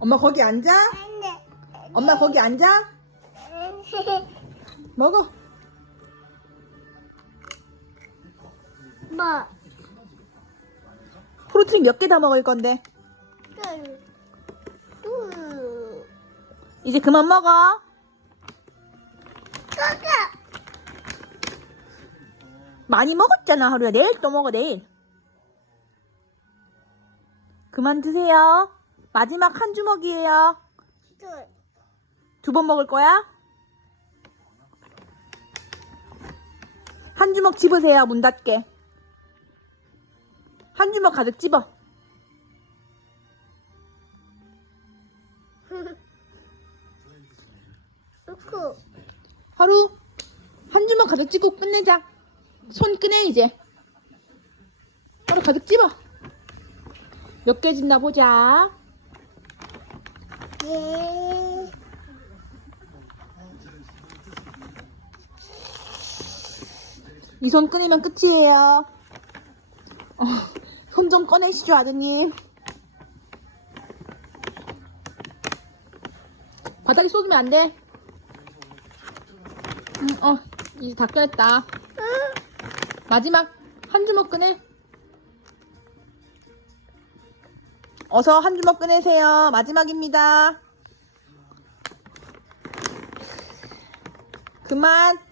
엄마 거기 앉아? 엄마 거기 앉아? 먹어. 뭐? 프로틴 몇 개 다 먹을 건데? 이제 그만 먹어. 많이 먹었잖아, 하루야. 내일 또 먹어, 내일. 그만 드세요. 마지막 한 주먹이에요. 둘, 두번 먹을 거야? 한 주먹 집으세요, 문 닫게. 한 주먹 가득 집어. 하루 한 주먹 가득 집고 끝내자. 손 끄내 이제. 하루 가득 집어. 몇 개 집나 보자. 예. 이손 꺼내면 끝이에요. 어, 손좀 꺼내시죠, 아드님. 바닥에 쏟으면 안 돼. 음, 어, 이제 다 꺼냈다. 마지막 한 주먹 꺼내. 어서 한 주먹 꺼내세요. 마지막입니다. 그만.